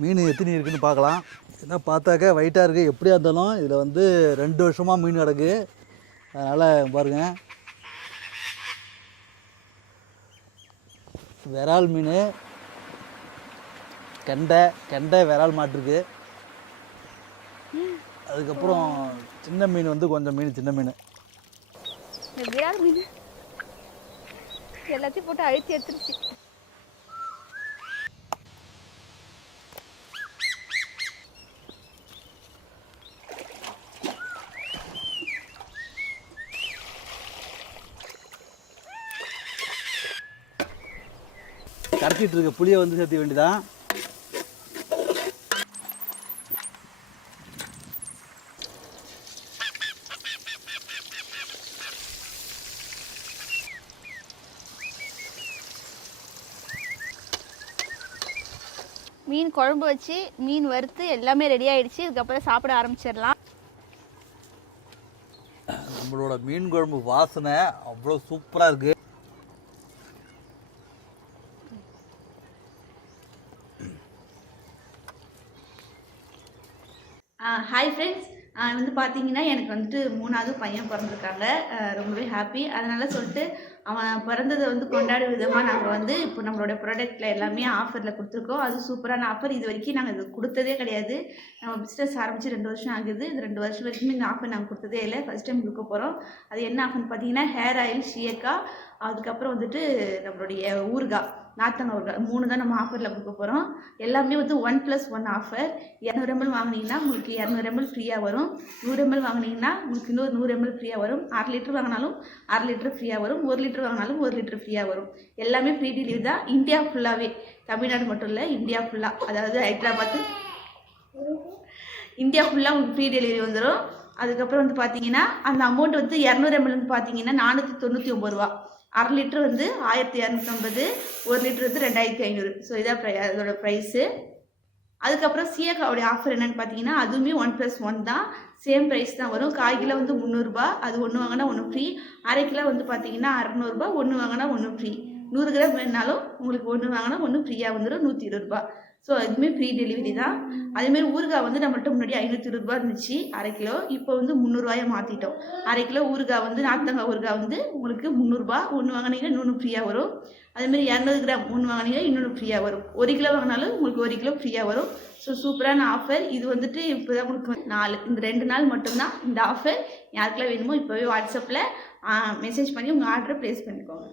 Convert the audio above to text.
மீன் எத்தனை இருக்குன்னு பார்க்கலாம். என்ன பார்த்தாக்க வெயிட்டாக இருக்குது. எப்படியா இருந்தாலும் இதில் வந்து 2 வருஷமாக மீன் கிடக்கு. அதனால் பாருங்கள், விரால் மீன், கெண்டை விரால் மாட்டிருக்கு. அதுக்கப்புறம் சின்ன மீன் வந்து கொஞ்சம் மீன், சின்ன மீன். விரால் மீன் எல்லாத்தையும் போட்டு அழுத்தி எடுத்துருச்சு. கரைச்சிட்டு இருக்க புளியை வந்து சேர்த்து வேண்டியதான். மீன் குழம்பு வச்சு மீன் வறுத்து எல்லாமே ரெடி ஆயிடுச்சு. இதுக்கப்புறம் சாப்பிட ஆரம்பிச்சிடலாம். நம்மளோட மீன் குழம்பு வாசனை அவ்வளோ சூப்பராக இருக்குது. ஹாய் ஃப்ரெண்ட்ஸ், வந்து பார்த்தீங்கன்னா எனக்கு வந்துட்டு 3வது பையன் பிறந்திருக்காங்க. ரொம்பவே ஹாப்பி. அதனால் சொல்லிட்டு அவன் பிறந்ததை வந்து கொண்டாடும் விதமாக நாங்கள் வந்து இப்போ நம்மளோட ப்ராடக்ட்டில் எல்லாமே ஆஃபரில் கொடுத்துருக்கோம். அது சூப்பரான ஆஃபர். இது வரைக்கும் நாங்கள் இது கொடுத்ததே கிடையாது. நம்ம பிஸ்னஸ் ஆரம்பித்து 2 வருஷம் ஆகுது. இந்த 2 வருஷம் வரைக்கும் இந்த ஆஃபர் நாங்கள் கொடுத்ததே இல்லை. ஃபஸ்ட் டைம் கொடுக்க போகிறோம். அது என்ன ஆஃபர்னு பார்த்தீங்கன்னா ஹேர் ஆயில், ஷியக்கா, அதுக்கப்புறம் வந்துட்டு நம்மளுடைய ஊறுகாய், நார்த்தங்காய் ஊறுகாய், 3 தான் நம்ம ஆஃபரில் கொடுக்க போகிறோம். எல்லாமே வந்து 1+1 ஆஃபர். 200 ml வாங்கினீங்கன்னா உங்களுக்கு 200 ml ஃப்ரீயாக வரும். 100 ml வாங்கினீங்கன்னா உங்களுக்கு இன்னொரு 100 ml ஃப்ரீயாக வரும். 1/2 லிட்டர் வாங்கினாலும் 1/2 லிட்டர் ஃப்ரீயாக வரும். 1 லிட்டர் வாங்கினாலும் 1 லிட்டர் ஃப்ரீயாக வரும். எல்லாமே ஃப்ரீ டெலிவரி தான். இந்தியா ஃபுல்லாகவே, தமிழ்நாடு மட்டும் இல்லை, இந்தியா ஃபுல்லாக, அதாவது ஹைதராபாத், இந்தியா ஃபுல்லாக உங்களுக்கு ஃப்ரீ டெலிவரி வந்துடும். அதுக்கப்புறம் வந்து பார்த்தீங்கன்னா அந்த அமௌண்ட் வந்து 200 ml வந்து பார்த்தீங்கன்னா 499 ரூபா. 1/2 லிட்டர் வந்து 1250, 1 லிட்டர் வந்து 2500. ஸோ இதான் அதோட ப்ரைஸு. அதுக்கப்புறம் சீயக்காவுடைய ஆஃபர் என்னென்னு பார்த்தீங்கன்னா அதுவுமே 1+1 தான். சேம் ப்ரைஸ் தான் வரும். 1/4 கிலோ வந்து 300 ரூபா. அது 1 வாங்கினா 1 ஃப்ரீ. 1/2 கிலோ வந்து பார்த்தீங்கன்னா 600 ரூபா. 1 வாங்கினா 1 ஃப்ரீ. 100 கிராம் வேணாலும் உங்களுக்கு 1 வாங்கினா 1 ஃப்ரீயாக வந்துடும். 120 ரூபா. ஸோ இதுவுமே ஃப்ரீ டெலிவரி தான். அதேமாதிரி ஊறுகாய் வந்து நம்மள்ட்ட முன்னாடி 520 ரூபா இருந்துச்சு 1/2 கிலோ. இப்போ வந்து 300 ரூபாயை மாற்றிட்டோம். 1/2 கிலோ ஊறுகாய் வந்து நார்த்தங்காய் ஊறுகாய் வந்து உங்களுக்கு 300 ரூபா. 1 வாங்கினீங்கன்னா இன்னொன்று ஃப்ரீயாக வரும். அதேமாதிரி 200 கிராம் 1 வாங்கினீங்கன்னா இன்னொன்று ஃப்ரீயாக வரும். 1 கிலோ வாங்கினாலும் உங்களுக்கு 1 கிலோ ஃப்ரீயாக வரும். ஸோ சூப்பரான ஆஃபர். இது வந்துட்டு இப்போ தான் உங்களுக்கு இந்த 2 நாள் மட்டும்தான் இந்த ஆஃபர். யாருக்கெல்லாம் வேணுமோ இப்போவே வாட்ஸ்அப்பில் மெசேஜ் பண்ணி உங்கள் ஆர்டரை ப்ளேஸ் பண்ணிக்கோங்க.